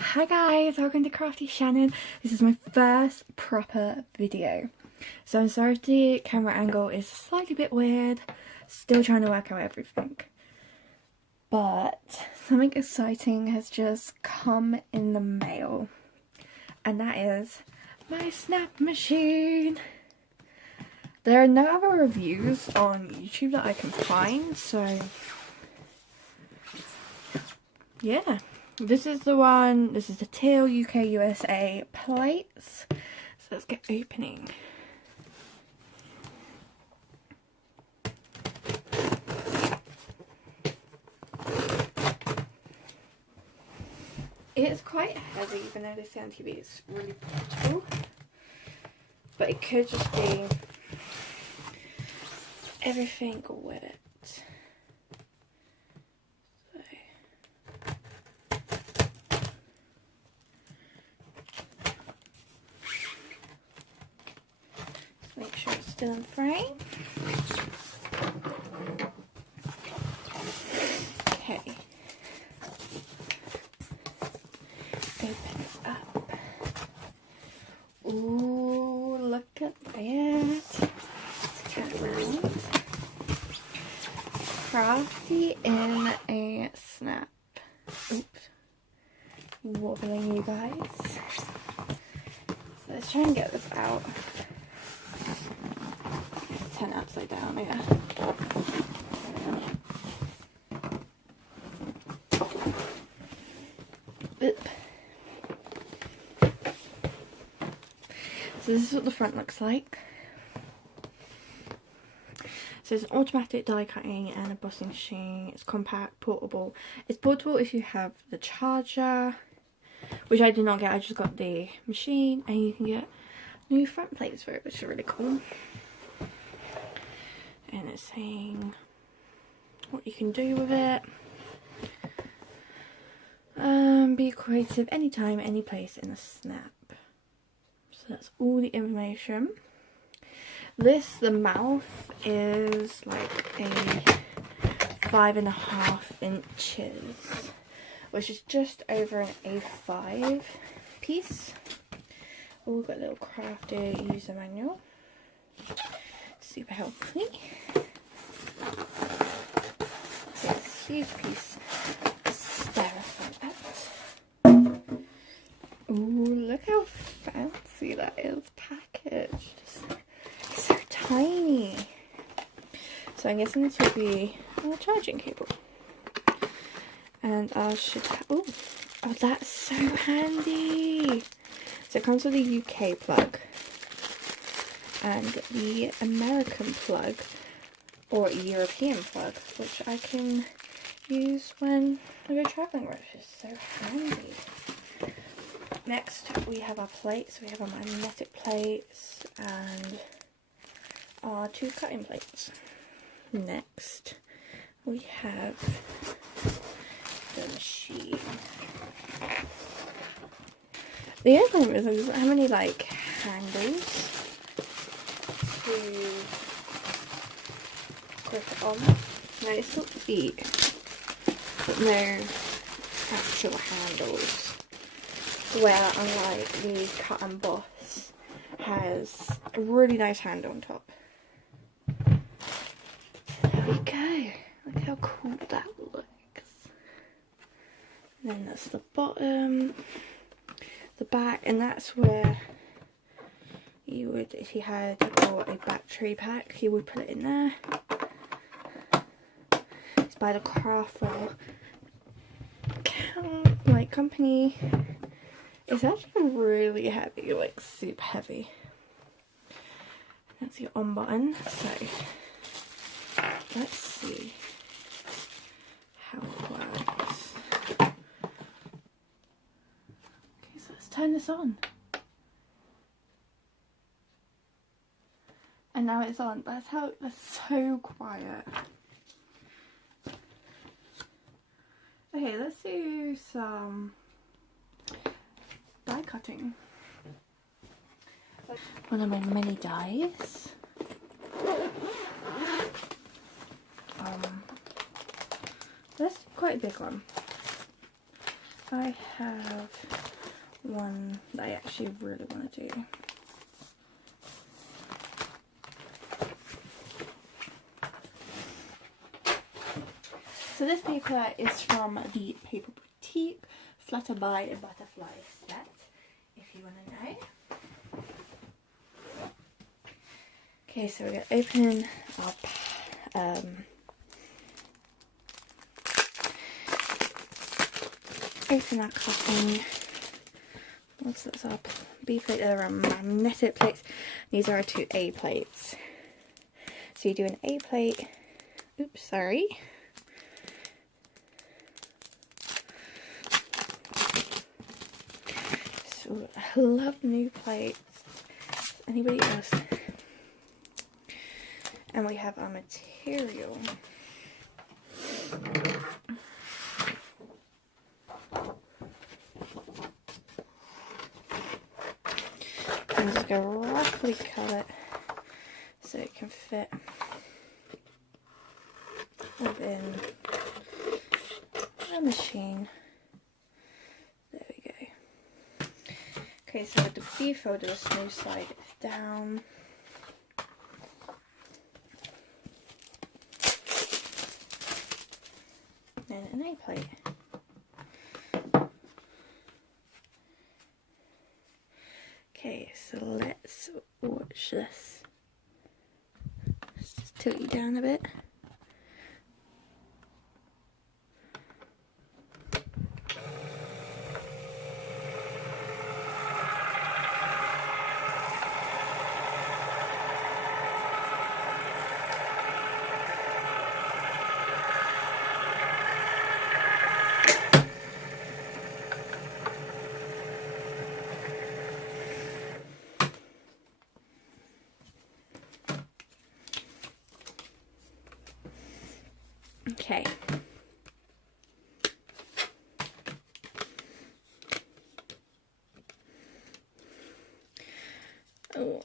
Hi guys, welcome to CraftyShann. This is my first proper video. So I'm sorry if the camera angle is slightly bit weird. Still trying to work out everything. But something exciting has just come in the mail. And that is my snap machine. There are no other reviews on YouTube that I can find, so yeah. This is the one, this is the teal UK USA plates. So let's get opening. It's quite heavy, even though this TV is really portable. But it could just be everything with it. Make sure it's still in frame. Okay. Open it up. Ooh, look at that. Turn around. Crafty in a snap. Oops. Wobbling, you guys. So let's try and get this out. Turn upside down, yeah. Oop. So this is what the front looks like. So it's an automatic die cutting and embossing machine. It's compact, portable. It's portable if you have the charger, which I did not get. I just got the machine, and you can get new front plates for it, which is really cool. And it's saying what you can do with it. Be creative anytime, any place in a snap. So that's all the information. The mouth is like a 5.5 inches, which is just over an A5 piece. Oh, we've got a little crafty user manual. Super helpful. So it's a huge piece of styrofoam. Ooh, look how fancy that is packaged. It's so tiny. So I'm guessing this will be a charging cable. And I should have, oh, that's so handy. So it comes with a UK plug and the American plug, or European plug, which I can use when I go travelling, which is so handy. Next we have our plates. We have our magnetic plates and our 2 cutting plates. Next we have the machine. The other thing is it doesn't have any like handles to grip it on. No, it's got feet, but no actual handles. Where unlike the cut and boss has a really nice handle on top. There we go. Look how cool that looks. And then that's the bottom, the back, and that's where you would, if you had bought a battery pack, you would put it in there. It's by the Craftwell company. It's actually really heavy, like super heavy. That's your on button. So let's see how it works. Okay, so let's turn this on. And now it's on. That's so quiet. Okay, let's do some die cutting. One of my mini dies. That's quite a big one. I have one that I actually really want to do. So this paper is from the Paper Boutique Flutterby Butterfly set, if you want to know. Okay, so we're going to open up open our cutting. What's this up? B plate, there are magnetic plates. These are our 2 A plates. So you do an A plate. Oops, sorry. So I love new plates. Anybody else? And we have our material. I'm just going to roughly cut it so it can fit within the machine. There we go. Okay, so with the B folder, the smooth side is down. And an A plate. Okay, so let's watch this. Let's just tilt you down a bit. Okay. Oh.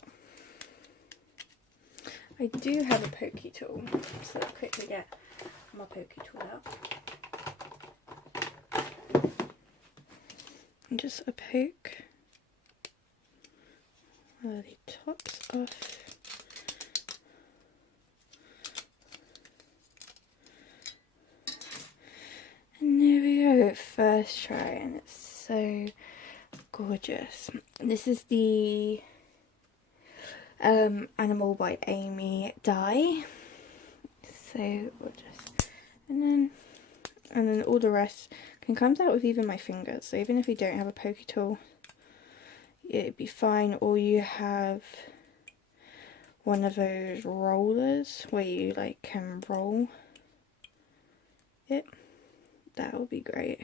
I do have a pokey tool, so let's quickly get my pokey tool out. And just a poke where the top's off. And there we go, first try, and it's so gorgeous. This is the Animal by Amy die. So we'll just, and then all the rest can come out with even my fingers. So even if you don't have a pokey tool, it'd be fine. Or you have one of those rollers where you like can roll it. That would be great.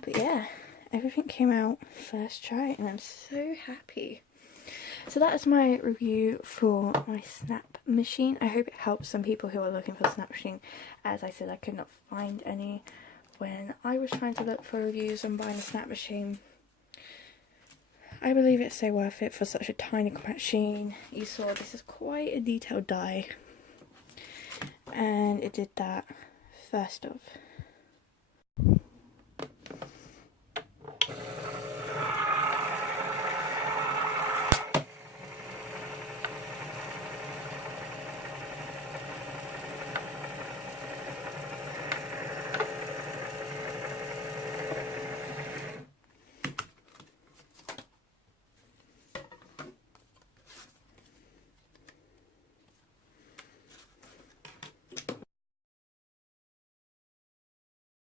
But yeah, everything came out first try and I'm so happy. So that is my review for my snap machine. I hope it helps some people who are looking for a snap machine. As I said, I could not find any when I was trying to look for reviews on buying a snap machine. I believe it's so worth it for such a tiny machine. You saw this is quite a detailed die. And it did that first off.